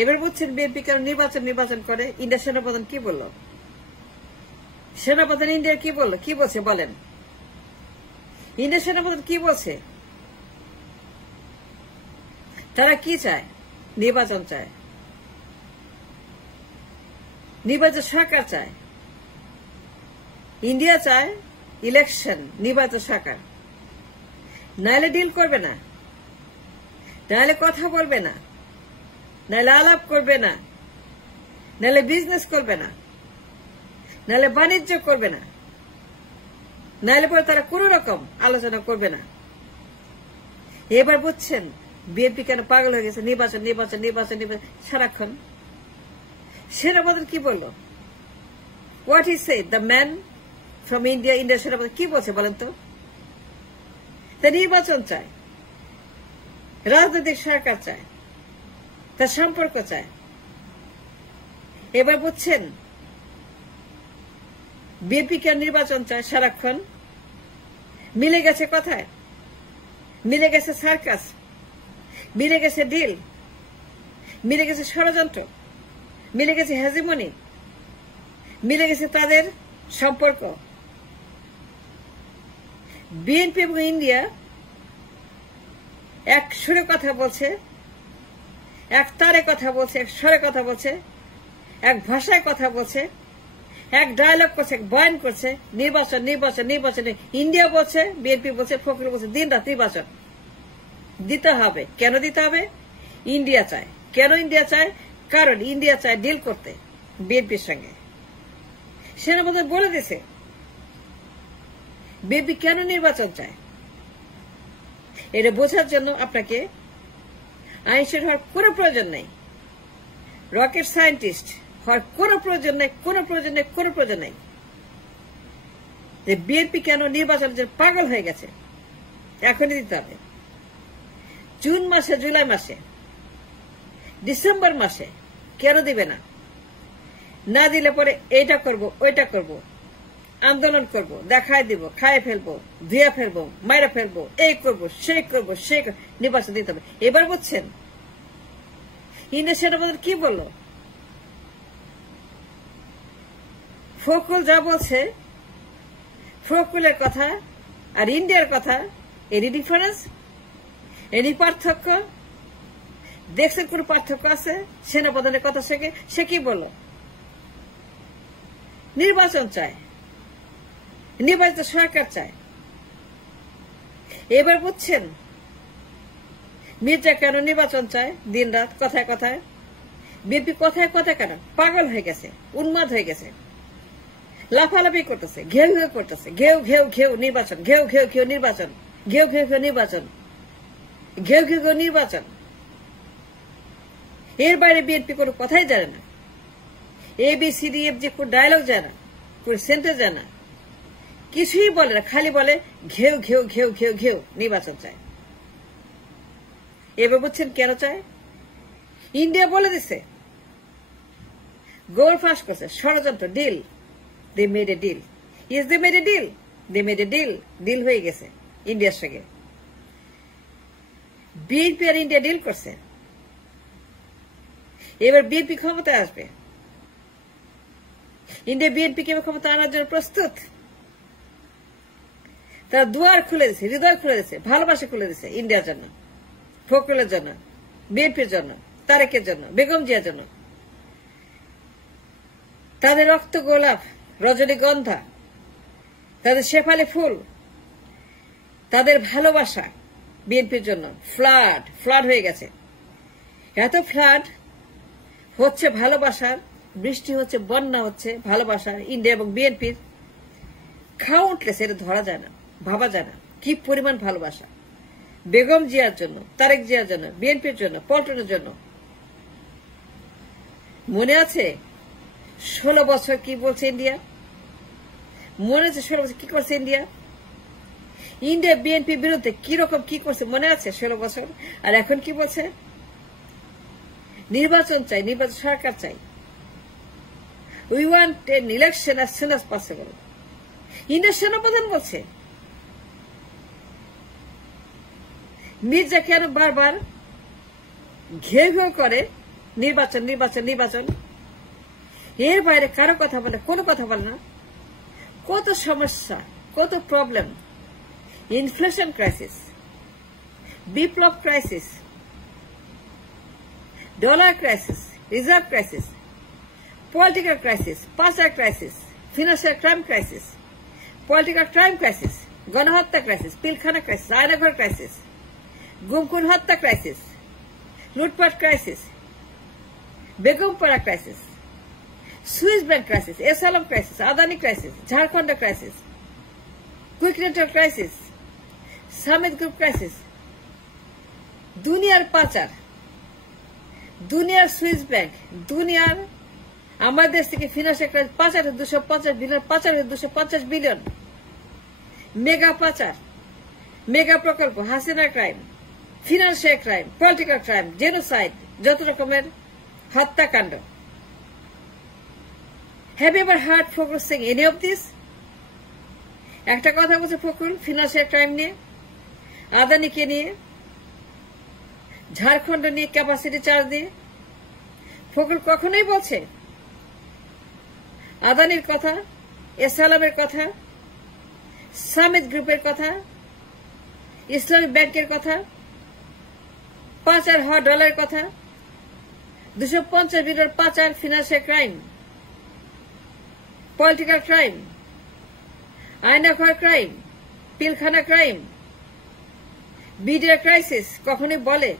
এবার বলছেন বিএনপি কেন নির্বাচন করে। ইন্ডিয়ার সেনাপ্রধান কি বলল? সেনাপ্রধান ইন্ডিয়ার কি বলল? কি বলছে বলেন? ইন্ডিয়ার সেনাপ্রধান কি বলছে? তারা কি চায়? নির্বাচন চায়, নির্বাচন সরকার চায়। ইন্ডিয়া চায় ইলেকশন, নির্বাচন সরকার। নাহলে ডিল করবে না, নাহলে কথা বলবে না, নাহলে আলাপ করবে না, নাহলে বিজনেস করবে না, নাহলে বাণিজ্য করবে না, নাহলে পরে তারা কোন রকম আলোচনা করবে না। এবার বুঝছেন বিএনপি কেন পাগল হয়ে গেছে? নির্বাচন নির্বাচন নির্বাচন নির্বাচন সারাক্ষণ। সেনাপ্রধান কি বলল? What he said the man from India? ইন্ডিয়ার সেনাপ্রধান কি বলছে বলেন তো? তা নির্বাচন চায়, রাজনৈতিক সরকার চায়, তার সম্পর্ক চায়। এবার বুঝছেন বিএনপি কেন নির্বাচন চায় সারাক্ষণ? মিলে গেছে কথায়, মিলে গেছে সার্কাস, মিলে গেছে ডিল, মিলে গেছে ষড়যন্ত্র, মিলে গেছে হেজিমনি, মিলে গেছে তাদের সম্পর্ক। বিএনপি এবং ইন্ডিয়া এক সুরে কথা বলছে, এক তারে কথা বলছে, এক স্বরে কথা বলছে, এক ভাষায় কথা বলছে, এক ডায়লগ করছে, এক বয়ান করছে। নির্বাচন নির্বাচন নির্বাচন। ইন্ডিয়া বলছে, বিএনপি বলছে, ফখরুল বলছে, দিন রাত নির্বাচন দিতে হবে। কেন দিতে হবে? ইন্ডিয়া চায়। কেন ইন্ডিয়া চায়? কারণ ইন্ডিয়া চায় ডিল করতে বিএনপির সঙ্গে। সেনাপ্রধান বলে দিয়েছে বিএনপি কেন নির্বাচন চায়। এটা বোঝার জন্য আপনাকে আইনস্টাইন হওয়ার কোনো প্রয়োজন নেই, রকেট সায়েন্টিস্ট হওয়ার কোনো প্রয়োজন নেই, কোনো প্রয়োজন নেই, কোনো প্রয়োজন নেই। যে বিএনপি কেন নির্বাচনের জন্য পাগল হয়ে গেছে, এখনই দিতে হবে। জুন মাসে, জুলাই মাসে, ডিসেম্বর মাসে কেন দিবে না? না দিলে পরে এইটা করব, ওইটা করব, আন্দোলন করব, দেখায় দিব, খায় ফেলবো, ধুয়ে ফেলবো, মাইরা ফেলবো, এই করব, সেই করব, সেই নির্বাচন দিতে হবে। এবার বুঝছেন ইন্ডিয়ার সেনাপ্রধান কি বলল? ফখরুল যা বলছে, ফখরুলের কথা আর ইন্ডিয়ার কথা, এরই ডিফারেন্স, এরই পার্থক্য। দেখছেন কোন পার্থক্য আছে সেনাপ্রধানের কথা থেকে? সে কি বলল? নির্বাচন চায়, নির্বাচিত সরকার চায়। এবার বুঝছেন মির্জা কেন নির্বাচন চায় দিন রাত কথায় কথায়? বিএনপি কথায় কথায় কেন পাগল হয়ে গেছে, উন্মাদ হয়ে গেছে, লাফালাফি করতেছে, ঘেউ ঘেউ করতেছে, ঘেউ ঘেউ ঘেউ নির্বাচন, ঘেউ ঘেউ ঘেউ নির্বাচন, ঘেউ ঘেউ ঘেউ নির্বাচন, ঘেউ ঘেউ ঘেউ নির্বাচন। এর বাইরে বিএনপি কোনো কথাই জানে না, ABCDF যে কোন ডায়লগ জানে না, কোন সেন্টেন্স জানে না, কিছুই বলে না, খালি বলে ঘেউ ঘেউ ঘেউ ঘেউ ঘেউ নির্বাচন চায়। এবার বুঝছেন কেন চায়? ইন্ডিয়া বলে দিছে, গোল ফাঁস করছে, ষড়যন্ত্র, deal. They made a deal. Yes they made a deal, they made a deal. Deal হয়ে গেছে ইন্ডিয়ার সঙ্গে। বিএনপি আর ইন্ডিয়া ডিল করছে। এবার বিএনপি ক্ষমতায় আসবে। ইন্ডিয়া বিএনপি কে ক্ষমতা আনার জন্য প্রস্তুত। তারা দুয়ার খুলে দিচ্ছে, হৃদয় খুলে দিচ্ছে, ভালোবাসা খুলে দিচ্ছে ইন্ডিয়ার জন্য, ফখরুলের জন্য, বিএনপির জন্য, তারেকের জন্য, বেগম জিয়ার জন্য। তাদের রক্ত গোলাপ, রজনীগন্ধা, তাদের শেফালি ফুল, তাদের ভালোবাসা বিএনপির জন্য ফ্লাড ফ্লাড হয়ে গেছে। এত ফ্লাড হচ্ছে ভালোবাসার, বৃষ্টি হচ্ছে, বন্যা হচ্ছে ভালোবাসার ইন্ডিয়া এবং বিএনপির। কাউন্টলেস, এটা ধরা যায় না, ভাবা যায় না কি পরিমাণ ভালোবাসা বেগম জিয়ার জন্য, তারেক জিয়ার জন্য, বিএনপির জন্য, পল্টনের জন্য। মনে আছে 16 বছর কি বলছে ইন্ডিয়া? মনে আছে 16 বছর কি করছে ইন্ডিয়া? ইন্ডিয়া বিএনপি বিরুদ্ধে কি রকম কি করছে মনে আছে 16 বছর? আর এখন কি বলছে? নির্বাচন চাই, নির্বাচন সরকার চাই। We want N election as soon as possible। ইন্ডিয়ার সেনাপ্রধান বলছে। মির্জা কেন বারবার ঘেউ ঘেউ করে নির্বাচন নির্বাচন নির্বাচন, এর বাইরে কারো কথা বলে, কোনো কথা বলে না। কত সমস্যা, কত প্রবলেম, ইনফ্লেশন ক্রাইসিস, বিপ্লব crisis, dollar crisis, reserve crisis, political crisis, পাচার crisis, financial crime crisis, political crime crisis, গণহত্যা crisis, Pilkhana crisis, Aynaghar crisis, গুমখুন হত্যা ক্রাইসিস, লুটপাট crisis, Begumpara crisis, Swiss bank crisis, S Alam crisis, Adani crisis, Jharkhand crisis, quick network crisis, Summit Group crisis, দুনিয়ার পাচার, দুনিয়ার Swiss bank, দুনিয়ার আমাদের দেশ থেকে financial crisis, 5,250 billion, 5,250 billion, mega পাচার, মেগা প্রকল্প, Hasina crime, financial crime, political crime, genocide, যত রকমের হত্যাকাণ্ড। Have you ever heard Fokul saying any of this? একটা কথা বলছে ফখরুল ফিনান্সিয়াল ক্রাইম নিয়ে, আদানিকে নিয়ে, ঝাড়খণ্ড নিয়ে, ক্যাপাসিটি চার্জ দিয়ে। ফখরুল কখনোই বলছে আদানির কথা, এসালামের কথা, সামিট গ্রুপের কথা, ইসলামিক ব্যাংকের কথা, পাচার হওয়া ডলারের কথা, 250 বিলিয়ন পাচার, financial crime, political crime, Aynaghor crime, Pilkhana crime, media crisis কখনোই বলে?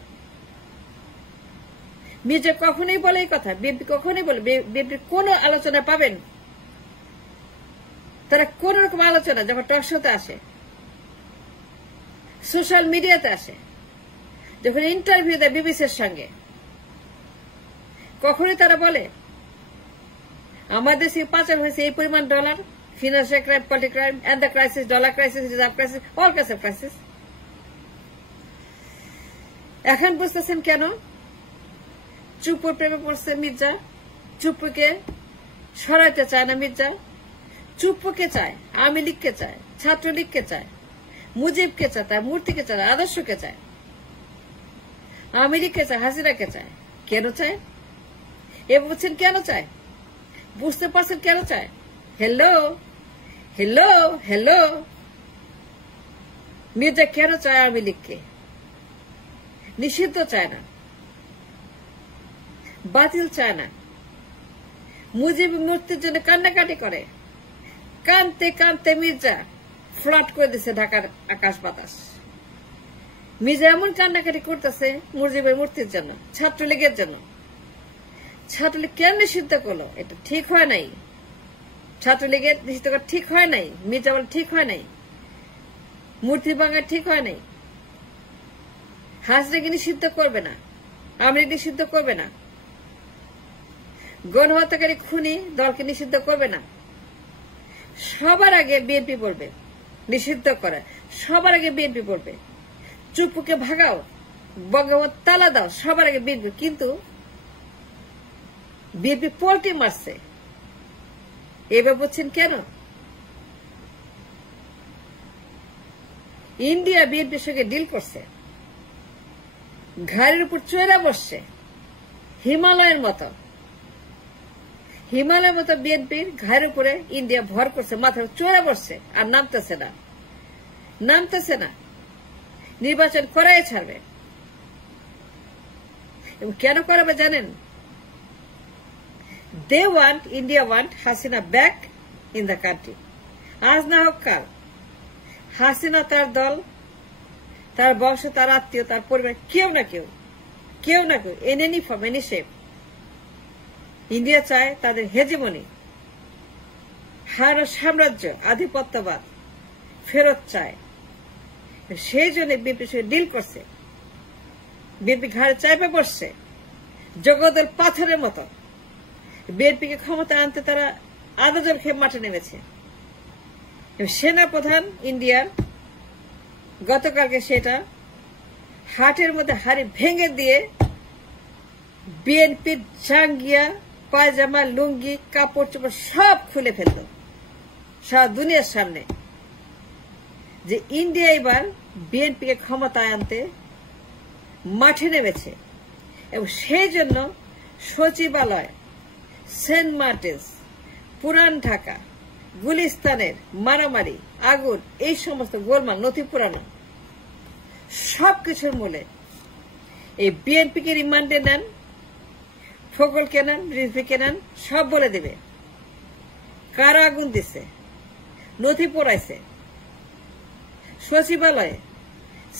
মির্জা কখনোই বলে এই কথা? বিএনপি কখনোই বলে? বিএনপির কোন আলোচনা পাবেন? তারা কোন রকম আলোচনা যখন টক শোতে আসে, সোশ্যাল মিডিয়াতে আসে, যখন ইন্টারভিউ দেয় বিবিসির সঙ্গে, কখনোই তারা বলে আমাদের দেশে পাচার হয়েছে এই পরিমাণ dollar, financial crime, political crime, and the crisis, dollar crisis, reserve crisis, all kinds of crisis. এখন বুঝতেছেন কেন চুপুর প্রেমে পড়ছে মির্জা? চুপুকে সরাইতে চায় না মির্জা। চুপুকে চায়, আওয়ামী লীগকে চায়, ছাত্রলীগকে চায়, মুজিবকে চায়, তার মূর্তিকে চায়, আদর্শকে চায়, আওয়ামী লীগকে চায়, হাসিনাকে চায়। কেন চায়? এ বুঝছেন কেন চায়? বুঝতে পারছেন কেন চায়? হ্যালো হ্যালো হ্যালো, মির্জা কেন চায় আওয়ামী লীগকে? নিষিদ্ধ চায় না, বাতিল চায় না। মুজিব মূর্তির জন্য কান্নাকাটি করে, কানতে কানতে মির্জা ফ্লাট করে দিচ্ছে ঢাকার আকাশ বাতাস। মির্জা এমন কান্নাকাটি করতেছে মুজিবের মূর্তির জন্য, ছাত্রলীগের জন্য। ছাত্রলীগ কেন নিষিদ্ধ করলো? এটা ঠিক হয় নাই। ছাত্রলীগের নিষিদ্ধ করা ঠিক হয় নাই। মির্জা বলে ঠিক হয় নাই, মূর্তি ভাঙা ঠিক হয় নাই। হাসিনাকে নিষিদ্ধ করবে না, আওয়ামী লীগ নিষিদ্ধ করবে না, গণহত্যাকারী খুনি দলকে নিষিদ্ধ করবে না। সবার আগে বিএনপি বলবে নিষিদ্ধ করা, সবার আগে বিএনপি বলবে চুপুকে ভাগাও, বঙ্গবন্ধু তালা দাও, সবার আগে বিএনপি। কিন্তু বিএনপি পোল্ট্রি মারছে। এবার বলছেন কেন? ইন্ডিয়া বিএনপির সঙ্গে ডিল করছে, ঘাড়ের উপর চড়া বসছে হিমালয়ের মতো। হিমালয়ের মতো বিএনপির ঘাড়ের উপরে ইন্ডিয়া ভর করছে, মাথার চড়া বসছে, আর নামতেছে না, নামতেছে না। নির্বাচন করাই ছাড়বে। এবং কেন করাবে জানেন? They want, India want Hasina back in the country. আজ না হোক কাল হাসিনা, তার দল, তার বংশ, তার আত্মীয়, তার পরিবার, কেউ না কেউ, কেউ না কেউ, in any form, any shape, India চায় তাদের হেজিমনি, হারানো সাম্রাজ্য, আধিপত্যবাদ ফেরত চায়। সেই জন্য বিএনপির সঙ্গে ডিল করছে। বিএনপি ঘাড়ে চাপে বসছে জগতের পাথরের মতো। বিএনপিকে ক্ষমতা আনতে তারা আদা জল খেয়ে মাঠে নেমেছে। সেনাপ্রধান ইন্ডিয়ার গতকালকে সেটা হাটের মধ্যে হাড়ি ভেঙে দিয়ে বিএনপির জাঙ্গিয়া, পায়জামা, লুঙ্গি, কাপড় চোপড় সব খুলে ফেলল সারা দুনিয়ার সামনে, যে ইন্ডিয়া এবার বিএনপিকে ক্ষমতায় আনতে মাঠে নেমেছে। এবং সেই জন্য সচিবালয়, সেন্ট মার্টিন্স, পুরান ঢাকা, গুলিস্তানের মারামারি, আগুন, এই সমস্ত গোলমাল নথি পুরানো সবকিছুর মূলে এই বিএনপিকে রিমান্ডে নেন, ফখরুলকে নেন, রিজভীকে নেন, সব বলে দেবে কারা আগুন দিছে, নথি পোড়াইছে, সচিবালয়ে,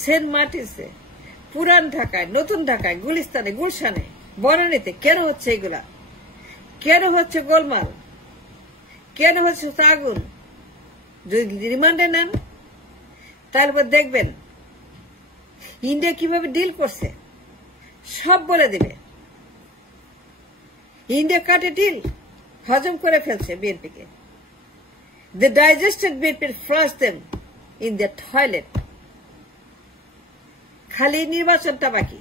সেন্ট মার্টিন্সে, পুরান ঢাকায়, নতুন ঢাকায়, গুলিস্তানে, গুলশানে, বনানীতে কেন হচ্ছে এগুলা, কেন হচ্ছে গোলমাল, কেন হচ্ছে আগুন। যদি রিমান্ডে নেন তারপর দেখবেন ইন্ডিয়া কিভাবে ডিল করছে সব বলে দিবে। ইন্ডিয়া কাটে ডিল হজম করে ফেলছে বিএনপিকে। They digested BNP and flushed them in their toilet. খালি নির্বাচনটা বাকি।